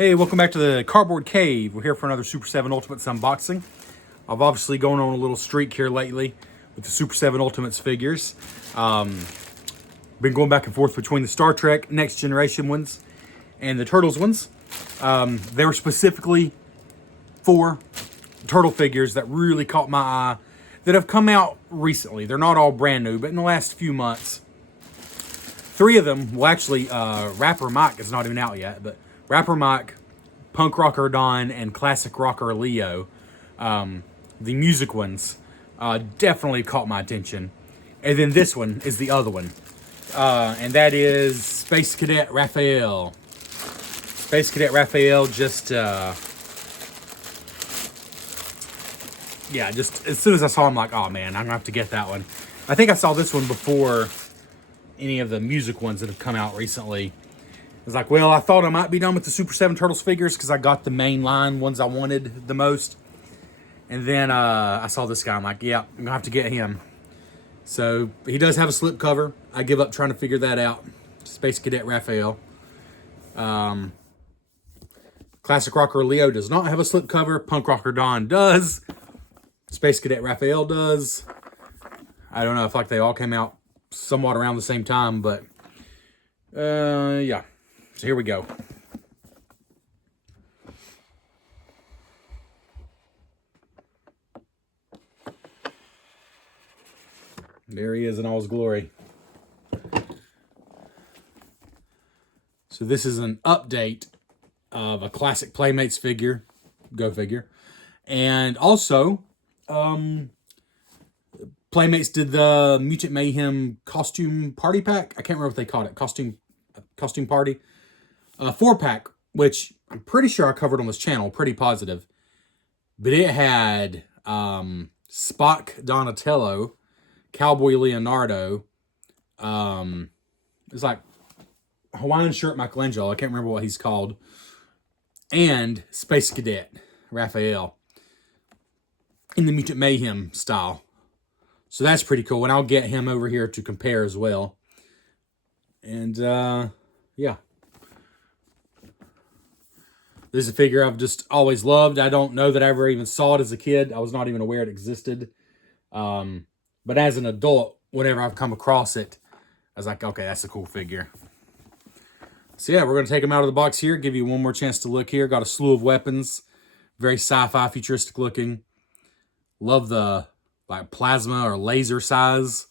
Hey, welcome back to the Cardboard Cave. We're here for another Super 7 Ultimates unboxing. I've obviously gone on a little streak here lately with the Super 7 Ultimates figures. Been going back and forth between the Star Trek Next Generation ones and the Turtles ones. They were specifically 4 Turtle figures that really caught my eye that have come out recently. They're not all brand new, but in the last few months. 3 of them, well actually, Rapper Mike is not even out yet, but Rapper Mike, Punk Rocker Don, and Classic Rocker Leo, the music ones, definitely caught my attention. And then this one is the other one, and that is Space Cadet Raphael. Space Cadet Raphael just, yeah, just as soon as I saw him, like, oh man, I'm gonna have to get that one. I think I saw this one before any of the music ones that have come out recently. I was like, well, I thought I might be done with the Super 7 Turtles figures because I got the main line ones I wanted the most. And then I saw this guy. I'm like, yeah, I'm going to have to get him. So he does have a slip cover. I give up trying to figure that out. Space Cadet Raphael. Classic Rocker Leo does not have a slip cover. Punk Rocker Don does. Space Cadet Raphael does. I don't know. I feel like they all came out somewhat around the same time, but yeah. So here we go. There he is in all his glory. So this is an update of a classic Playmates figure. Go figure. And also, Playmates did the Mutant Mayhem costume party pack. I can't remember what they called it. Costume party. 4-pack, which I'm pretty sure I covered on this channel, pretty positive. But it had Spock Donatello, Cowboy Leonardo, it's like Hawaiian shirt Michelangelo, I can't remember what he's called, and Space Cadet Raphael in the Mutant Mayhem style. So that's pretty cool, and I'll get him over here to compare as well. And yeah. This is a figure I've just always loved. I don't know that I ever even saw it as a kid. I was not even aware it existed. But as an adult, whenever I've come across it, I was like, okay, that's a cool figure. So yeah, we're going to take him out of the box here. Give you one more chance to look here. Got a slew of weapons. Very sci-fi, futuristic looking. Love the like plasma or laser size.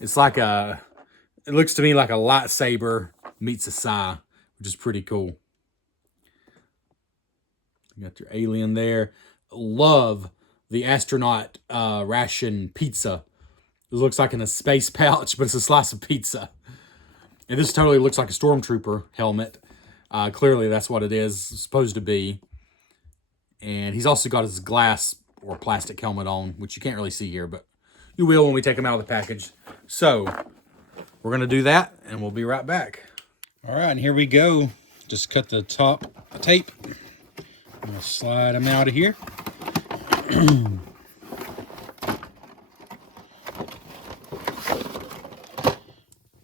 It's like a, it looks to me like a lightsaber meets a Psy, which is pretty cool. You got your alien there. Love the astronaut ration pizza. It looks like in a space pouch, but it's a slice of pizza. And this totally looks like a stormtrooper helmet. Clearly that's what it is supposed to be. And he's also got his glass or plastic helmet on, which you can't really see here, but you will when we take him out of the package. So we're going to do that, and we'll be right back. All right, and here we go. Just cut the top tape. I'm going to slide him out of here.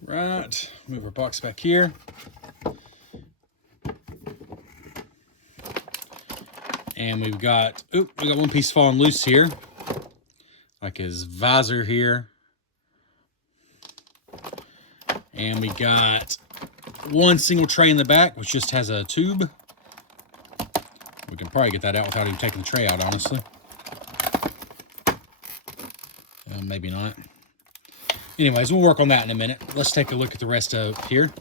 Right, move our box back here. And we've got, we got one piece falling loose here. Like his visor here. And we got one single tray in the back, which just has a tube. We can probably get that out without even taking the tray out, honestly. Maybe not. Anyways, we'll work on that in a minute. Let's take a look at the rest of here.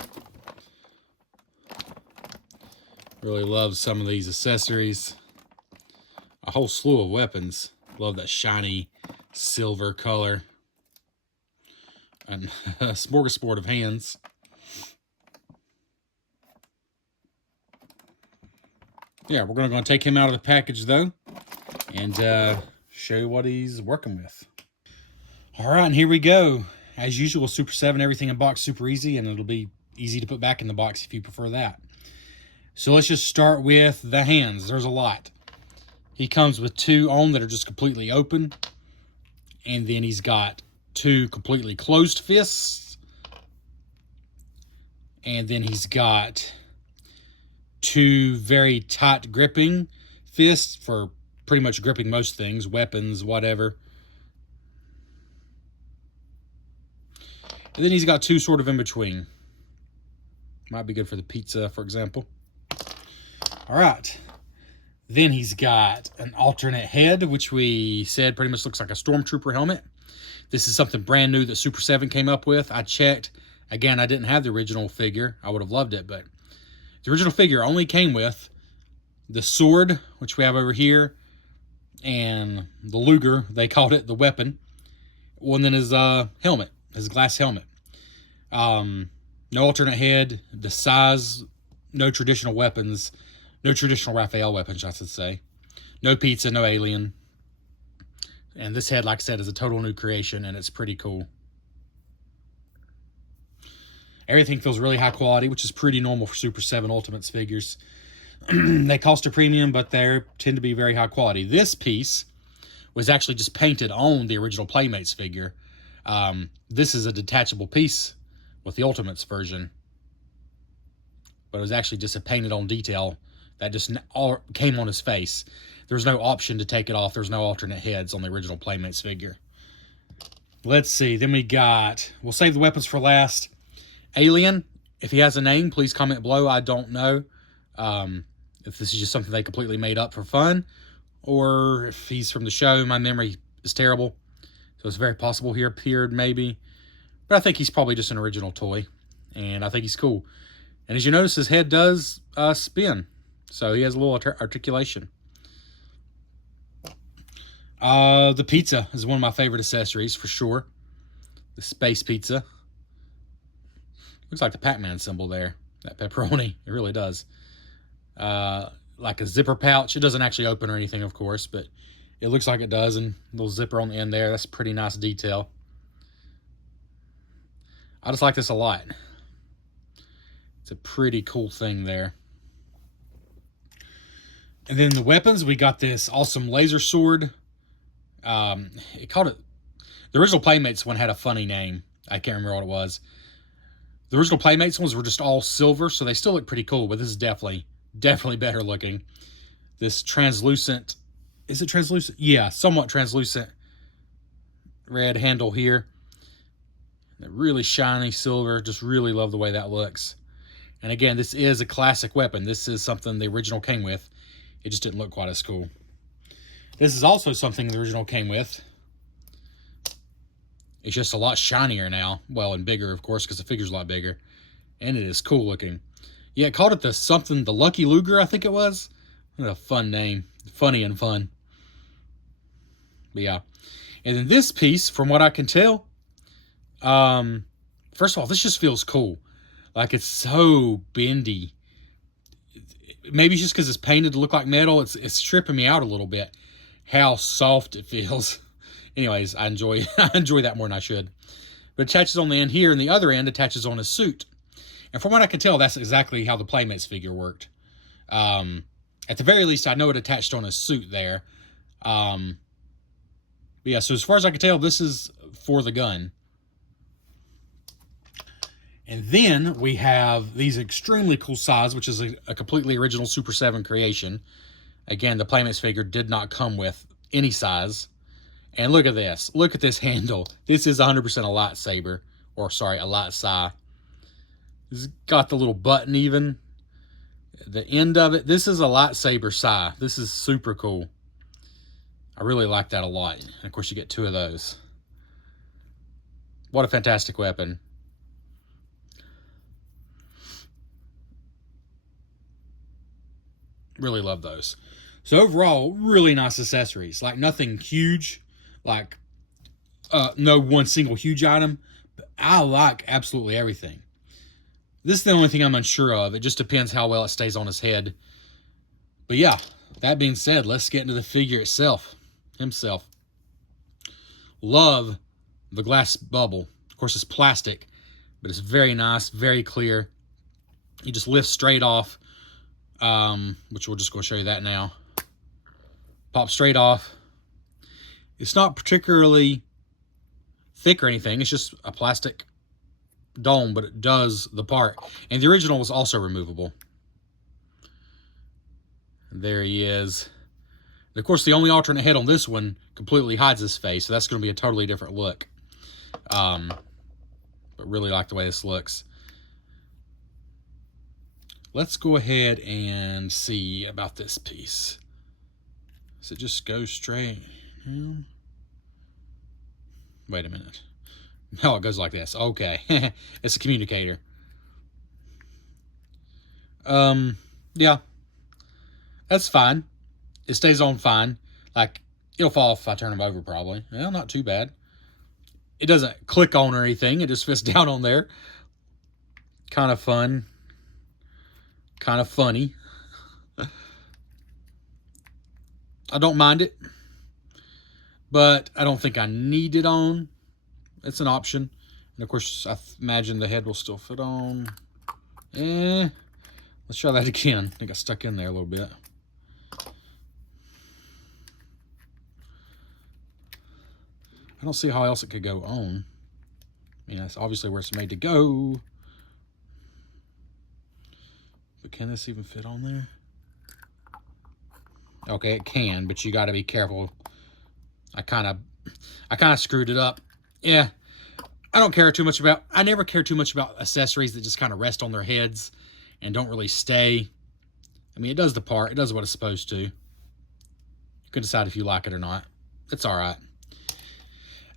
Really love some of these accessories. A whole slew of weapons. Love that shiny silver color. And a smorgasbord of hands. Yeah, we're going to take him out of the package, though, and show you what he's working with. All right, and here we go. As usual, Super 7, everything in box super easy, and it'll be easy to put back in the box if you prefer that. So let's just start with the hands. There's a lot. He comes with 2 on that are just completely open, and then he's got 2 completely closed fists, and then he's got two very tight gripping fists for pretty much gripping most things, weapons, whatever. And then he's got two sort of in between. Might be good for the pizza, for example. All right. Then he's got an alternate head, which we said pretty much looks like a Stormtrooper helmet. This is something brand new that Super 7 came up with. I checked. Again, I didn't have the original figure. I would have loved it, but the original figure only came with the sword, which we have over here, and the Luger, they called it, the weapon. Well, and then his helmet, his glass helmet. No alternate head, the size, no traditional weapons, no traditional Raphael weapons, I should say. No pizza, no alien. And this head, like I said, is a total new creation, and it's pretty cool. Everything feels really high quality, which is pretty normal for Super 7 Ultimates figures. They cost a premium, but they tend to be very high quality. This piece was actually just painted on the original Playmates figure. This is a detachable piece with the Ultimates version. But it was actually just a painted on detail that just all came on his face. There was no option to take it off. There's no alternate heads on the original Playmates figure. Let's see. Then we got... We'll save the weapons for last. Alien. If he has a name, please comment below. I don't know if this is just something they completely made up for fun, or if he's from the show. My memory is terrible, so it's very possible he appeared maybe. But I think he's probably just an original toy, and I think he's cool. And as you notice, his head does spin, so he has a little articulation. The pizza is one of my favorite accessories for sure. The space pizza. Looks like the Pac-Man symbol there. That pepperoni. It really does. Like a zipper pouch. It doesn't actually open or anything, of course, but it looks like it does. And a little zipper on the end there. That's a pretty nice detail. I just like this a lot. It's a pretty cool thing there. And then the weapons, we got this awesome laser sword. It called it... The original Playmates one had a funny name. I can't remember what it was. The original Playmates ones were just all silver, so they still look pretty cool, but this is definitely better looking. This translucent... Is it translucent? Yeah, somewhat translucent red handle here. Really shiny silver. Just really love the way that looks. And again, this is a classic weapon. This is something the original came with. It just didn't look quite as cool. This is also something the original came with. It's just a lot shinier now. Well, and bigger, of course, because the figure's a lot bigger. And it is cool looking. Yeah, it called it the Lucky Luger, I think it was. What a fun name. Funny and fun. But yeah. And then this piece, from what I can tell, first of all, this just feels cool. Like, it's so bendy. Maybe it's just because it's painted to look like metal. It's tripping me out a little bit. How soft it feels. Anyways, I enjoy that more than I should. But it attaches on the end here, and the other end attaches on his suit. And from what I can tell, that's exactly how the Playmates figure worked. At the very least, I know it attached on his suit there. But yeah, so as far as I can tell, this is for the gun. And then we have these extremely cool size, which is a completely original Super 7 creation. Again, the Playmates figure did not come with any size. And look at this. Look at this handle. This is 100% a lightsaber. Or, sorry, a light sai. It's got the little button even. The end of it. This is a lightsaber sai. This is super cool. I really like that a lot. And, of course, you get two of those. What a fantastic weapon. Really love those. So overall, really nice accessories. Like nothing huge. Like no one single huge item. But I like absolutely everything. This is the only thing I'm unsure of. It just depends how well it stays on his head. But yeah, that being said, let's get into the figure itself. Himself. Love the glass bubble. Of course, it's plastic. But it's very nice. Very clear. He just lifts straight off. Which we'll just go show you that now. Pop straight off. It's not particularly thick or anything. It's just a plastic dome, but it does the part. And the original was also removable. There he is. And of course, the only alternate head on this one completely hides his face, so that's going to be a totally different look. But really like the way this looks. Let's go ahead and see about this piece. Does it just go straight down? Wait a minute. No, it goes like this. Okay. It's a communicator. Yeah. That's fine. It stays on fine. Like, it'll fall off if I turn them over, probably. Well, not too bad. It doesn't click on or anything. It just fits down on there. Kind of fun. Kind of funny. I don't mind it. But I don't think I need it on. It's an option. And of course, I imagine the head will still fit on. Let's try that again. It got stuck in there a little bit. I don't see how else it could go on. I mean, that's obviously where it's made to go. But can this even fit on there? Okay, it can, but you got to be careful. I kind of screwed it up. Yeah, I never care too much about accessories that just kind of rest on their heads and don't really stay. I mean, it does the part. It does what it's supposed to. You can decide if you like it or not. It's all right.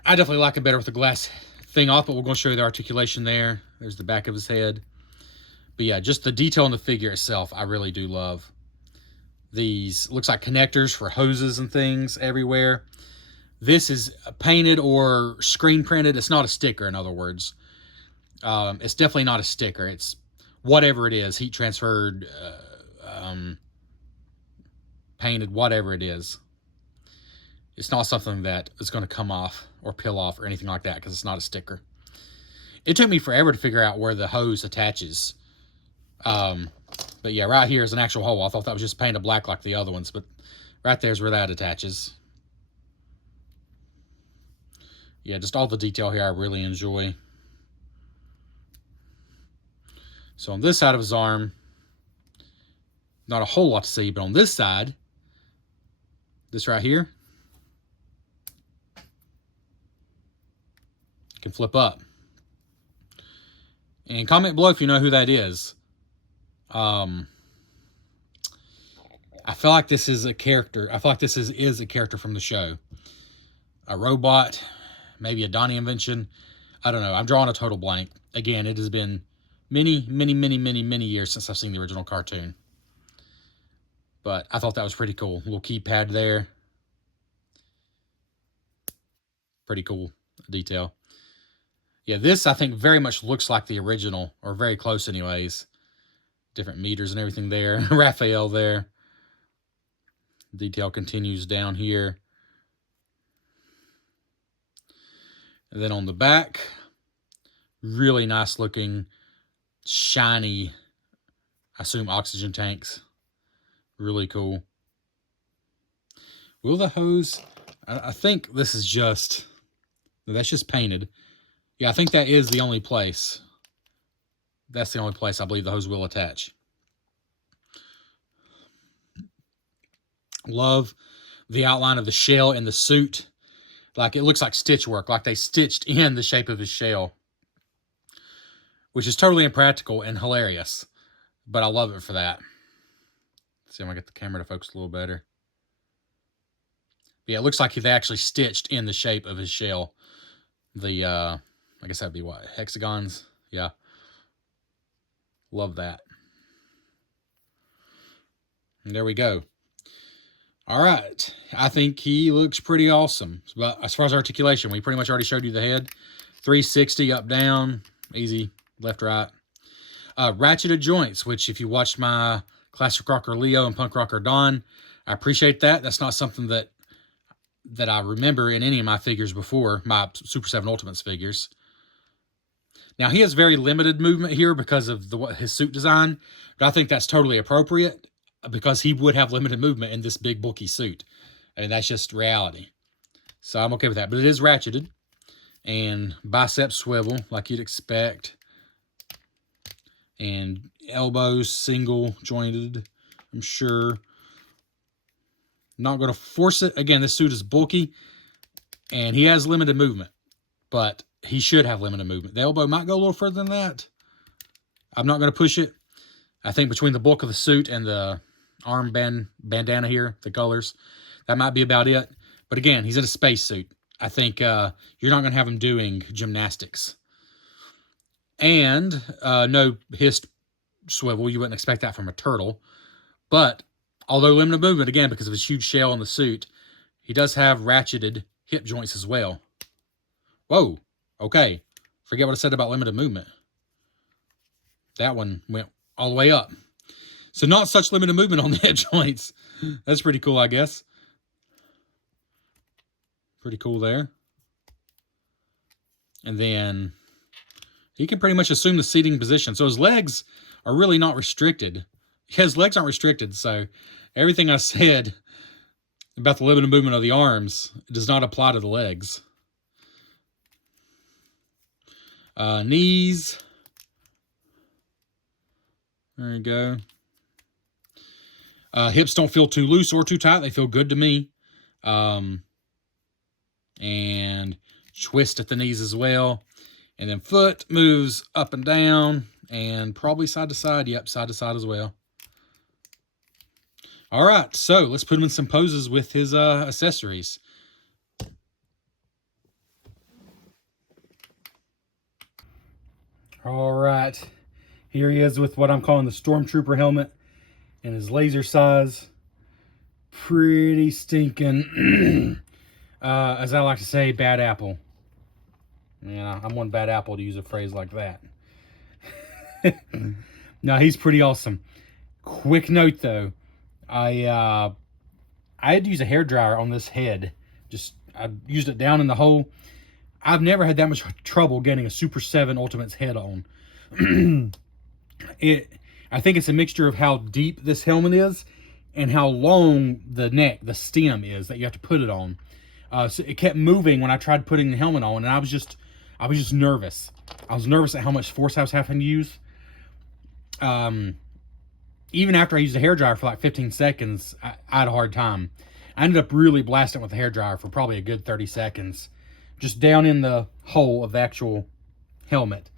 I definitely like it better with the glass thing off, but we're going to show you the articulation there. There's the back of his head. But yeah, just the detail in the figure itself, I really do love. These looks like connectors for hoses and things everywhere. This is painted or screen printed. It's not a sticker, in other words. It's definitely not a sticker. It's whatever it is, heat transferred, painted, whatever it is. It's not something that is going to come off or peel off or anything like that because it's not a sticker. It took me forever to figure out where the hose attaches. But yeah, right here is an actual hole. I thought that was just painted black like the other ones, but right there's where that attaches. Yeah, just all the detail here I really enjoy. So on this side of his arm, not a whole lot to see, but on this side, this right here, can flip up. And comment below if you know who that is. I feel like this is a character. I feel like this is a character from the show. A robot, maybe a Donnie invention. I don't know. I'm drawing a total blank. Again, it has been many years since I've seen the original cartoon. But I thought that was pretty cool. Little keypad there. Pretty cool detail. Yeah, this I think very much looks like the original, or very close anyways. Different meters and everything there. Raphael there. Detail continues down here. And then on the back, really nice looking, shiny, I assume oxygen tanks. Really cool. Will the hose, I think this is just, that's just painted. Yeah, I think that is the only place. That's the only place I believe the hose will attach. Love the outline of the shell and the suit. Like, it looks like stitch work, like they stitched in the shape of his shell. Which is totally impractical and hilarious. But I love it for that. Let's see if I get the camera to focus a little better. Yeah, it looks like they actually stitched in the shape of his shell. The, I guess that'd be what? Hexagons? Yeah. Love that. And there we go. All right. I think he looks pretty awesome. But as far as articulation, we pretty much already showed you the head. 360 up, down. Easy. Left, right. Ratcheted joints, which if you watched my Classic Rocker Leo and Punk Rocker Don, I appreciate that. That's not something that I remember in any of my figures before, my Super 7 Ultimates figures. Now, he has very limited movement here because of his suit design, but I think that's totally appropriate because he would have limited movement in this big, bulky suit. And that's just reality. So I'm okay with that. But it is ratcheted. And bicep swivel, like you'd expect. And elbows single jointed, I'm sure. Not going to force it. Again, this suit is bulky, and he has limited movement, but he should have limited movement. The elbow might go a little further than that. I'm not going to push it. I think between the bulk of the suit and the arm bandana here, the colors, that might be about it. But again, he's in a spacesuit. I think you're not going to have him doing gymnastics. And no hist swivel. You wouldn't expect that from a turtle. But although limited movement, again, because of his huge shell in the suit, he does have ratcheted hip joints as well. Whoa. Okay. Forget what I said about limited movement. That one went all the way up. So not such limited movement on the hip joints. That's pretty cool, I guess. Pretty cool there. And then he can pretty much assume the seating position. So his legs are really not restricted. His legs aren't restricted, so everything I said about the limited movement of the arms does not apply to the legs. Knees. There you go. Hips don't feel too loose or too tight. They feel good to me. And twist at the knees as well. And then foot moves up and down and probably side to side. Yep, side to side as well. All right, so let's put him in some poses with his accessories. All right, here he is with what I'm calling the Stormtrooper helmet and his laser size. Pretty stinking, as I like to say, bad apple. Yeah, I'm one bad apple to use a phrase like that. No, he's pretty awesome. Quick note though, I had to use a hairdryer on this head. I used it down in the hole. I've never had that much trouble getting a Super 7 Ultimate's head on. I think it's a mixture of how deep this helmet is and how long the neck, the stem is that you have to put it on. So it kept moving when I tried putting the helmet on, and I was just nervous. I was nervous at how much force I was having to use. Even after I used the hairdryer for like 15 seconds, I had a hard time. I ended up really blasting with the hairdryer for probably a good 30 seconds. Just down in the hole of the actual helmet.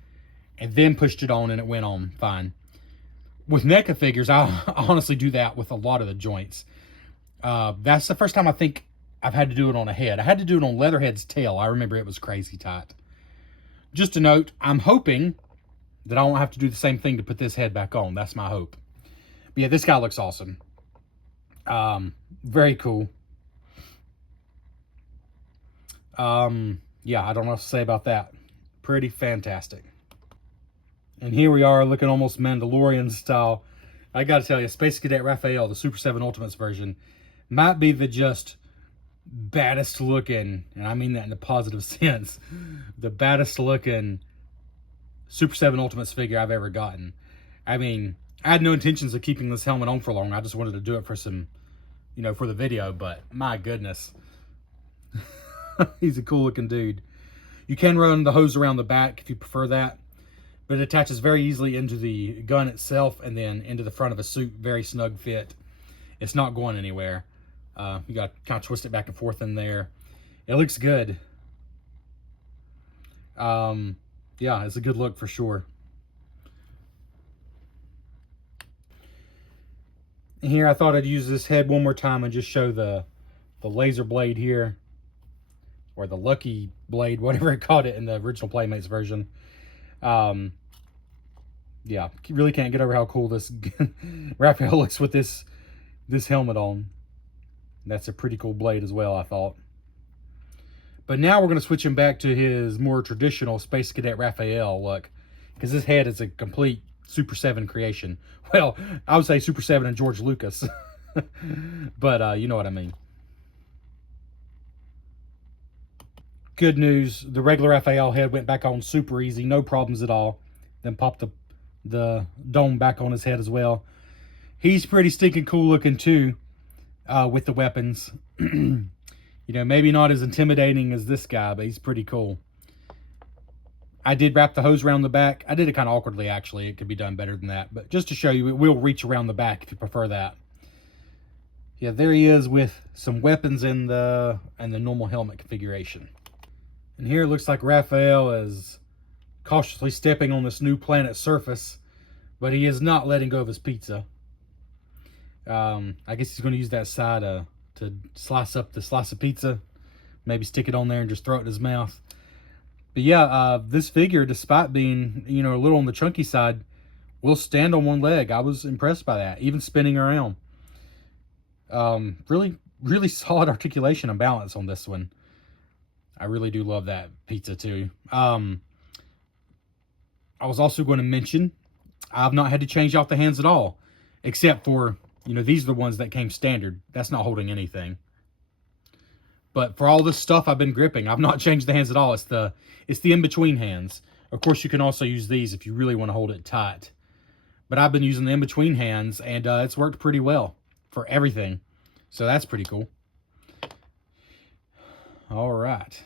And then pushed it on and it went on fine. With NECA figures, I honestly do that with a lot of the joints. That's the first time I think I've had to do it on a head. I had to do it on Leatherhead's tail. I remember it was crazy tight. Just a note, I'm hoping that I won't have to do the same thing to put this head back on. That's my hope. But yeah, this guy looks awesome. Very cool. Yeah, I don't know what to say about that. Pretty fantastic. And here we are looking almost Mandalorian style. I gotta tell you, Space Cadet Raphael, the Super 7 Ultimates version, might be the just baddest looking, and I mean that in a positive sense, the baddest looking Super 7 Ultimates figure I've ever gotten. I mean, I had no intentions of keeping this helmet on for long. I just wanted to do it for some, for the video, but my goodness. He's a cool looking dude. You can run the hose around the back if you prefer that, but it attaches very easily into the gun itself and then into the front of a suit. Very snug fit. It's not going anywhere. You got to kind of twist it back and forth in there. It looks good. Yeah, it's a good look for sure. And here I thought I'd use this head one more time and just show the laser blade here, or the lucky blade, whatever it called it in the original Playmates version. Yeah, really can't get over how cool this Raphael looks with this helmet on. That's a pretty cool blade as well, I thought. But now we're going to switch him back to his more traditional Space Cadet Raphael look, because his head is a complete Super 7 creation. Well, I would say Super 7 and George Lucas. But you know what I mean. Good news, the regular Raphael head went back on super easy, no problems at all. Then popped the dome back on his head as well. He's pretty stinking cool looking too, with the weapons. Maybe not as intimidating as this guy, but he's pretty cool. I did wrap the hose around the back. I did it kind of awkwardly, actually. It could be done better than that. But just to show you, it will reach around the back if you prefer that. Yeah, there he is with some weapons in the normal helmet configuration. And here it looks like Raphael is cautiously stepping on this new planet's surface, but he is not letting go of his pizza. I guess he's going to use that side to slice up the slice of pizza, maybe stick it on there and just throw it in his mouth. But yeah, this figure, despite being, you know, a little on the chunky side, will stand on one leg. I was impressed by that, even spinning around. Really solid articulation and balance on this one. I really do love that pizza too. I was also going to mention, I've not had to change out the hands at all, except for, you know, these are the ones that came standard. That's not holding anything. But for all this stuff I've been gripping, I've not changed the hands at all. It's the in-between hands. Of course, you can also use these if you really want to hold it tight. But I've been using the in-between hands, and it's worked pretty well for everything. So that's pretty cool. All right.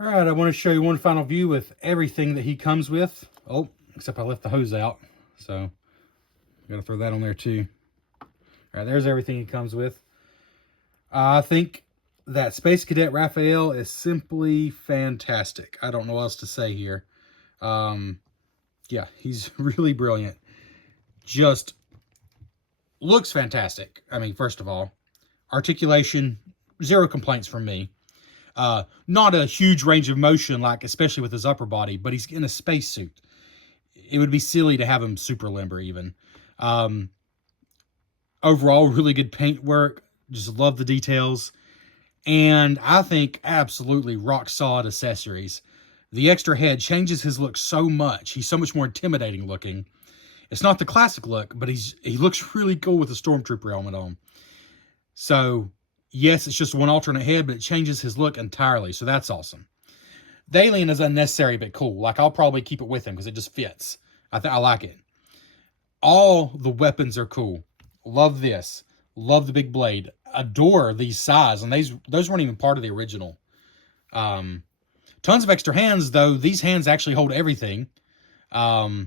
All right, I want to show you one final view with everything that he comes with. Oh, except I left the hose out, so gotta throw that on there too. All right, there's everything he comes with. I think that Space Cadet Raphael is simply fantastic. I don't know what else to say here. Yeah, he's really brilliant. Just looks fantastic. I mean, first of all, articulation, zero complaints from me. Not a huge range of motion, like especially with his upper body, but he's in a spacesuit. It would be silly to have him super limber even. Overall, really good paint work. Just love the details. And I think absolutely rock solid accessories. The extra head changes his look so much. He's so much more intimidating looking. It's not the classic look, but he looks really cool with the Stormtrooper helmet on. So, yes, it's just one alternate head, but it changes his look entirely. So that's awesome. The alien is unnecessary but cool. Like, I'll probably keep it with him because it just fits. I like it. All the weapons are cool. Love this. Love the big blade. Adore these size. And those weren't even part of the original. Tons of extra hands, though. These hands actually hold everything. Yeah,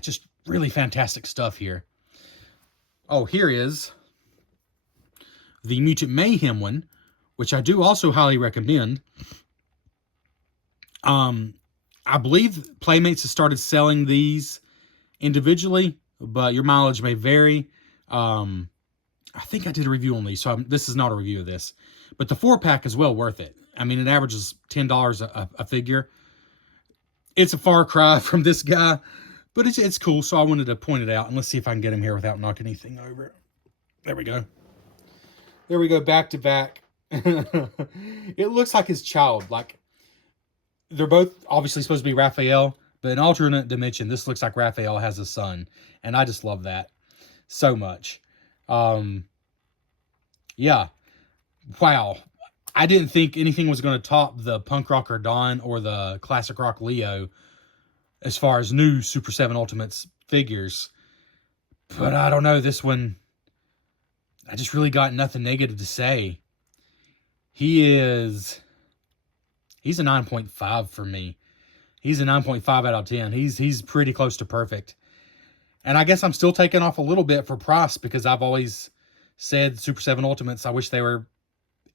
just really fantastic stuff here. Oh, here is the Mutant Mayhem one, which I do also highly recommend. I believe Playmates has started selling these individually, but your mileage may vary. I think I did a review on these, so this is not a review of this. But the 4-pack is well worth it. I mean, it averages $10 a figure. It's a far cry from this guy, but it's cool, so I wanted to point it out. And let's see if I can get him here without knocking anything over. There we go. There we go, back to back. It looks like his child. Like, they're both obviously supposed to be Raphael, but in alternate dimension, this looks like Raphael has a son. And I just love that so much. Yeah. Wow. I didn't think anything was going to top the Punk Rocker Don or the Classic Rock Leo as far as new Super 7 Ultimates figures. But I don't know, this one, I just really got nothing negative to say. He's a 9.5 for me. He's a 9.5 out of 10. He's pretty close to perfect. And I guess I'm still taking off a little bit for price because I've always said Super 7 Ultimates, I wish they were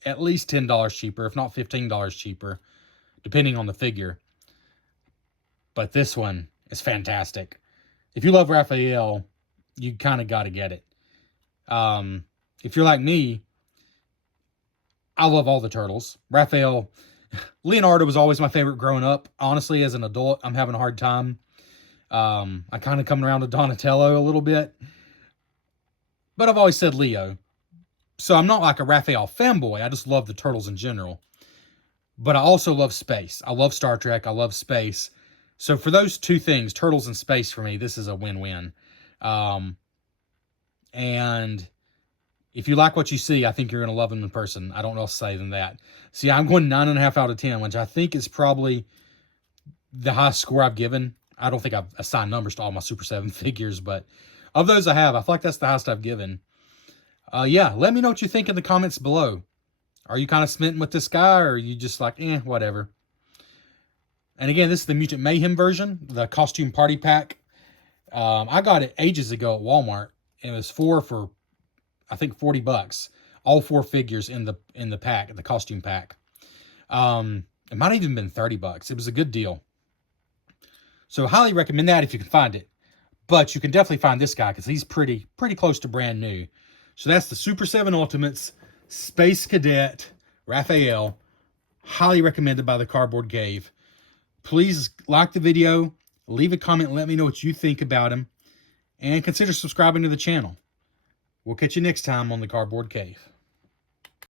at least $10 cheaper, if not $15 cheaper, depending on the figure. But this one is fantastic. If you love Raphael, you kind of got to get it. If you're like me, I love all the Turtles. Raphael, Leonardo was always my favorite growing up. Honestly, as an adult, I'm having a hard time. I'm kind of coming around to Donatello a little bit. But I've always said Leo. So I'm not like a Raphael fanboy. I just love the Turtles in general. But I also love space. I love Star Trek. I love space. So for those two things, Turtles and space, for me, this is a win-win. And if you like what you see, I think you're going to love them in person. I don't know what to say than that. See, I'm going 9.5 out of 10, which I think is probably the highest score I've given. I don't think I've assigned numbers to all my Super 7 figures, but of those I have, I feel like that's the highest I've given. Yeah, let me know what you think in the comments below. Are you kind of smitten with this guy, or are you just like, whatever? And again, this is the Mutant Mayhem version, the costume party pack. I got it ages ago at Walmart, and it was for I think $40. All 4 figures in the pack, the costume pack. It might have even been $30. It was a good deal. So I highly recommend that if you can find it. But you can definitely find this guy because he's pretty close to brand new. So that's the Super 7 Ultimates Space Cadet Raphael. Highly recommended by the Cardboard Cave. Please like the video, leave a comment, and let me know what you think about him. And consider subscribing to the channel. We'll catch you next time on the Cardboard Cave.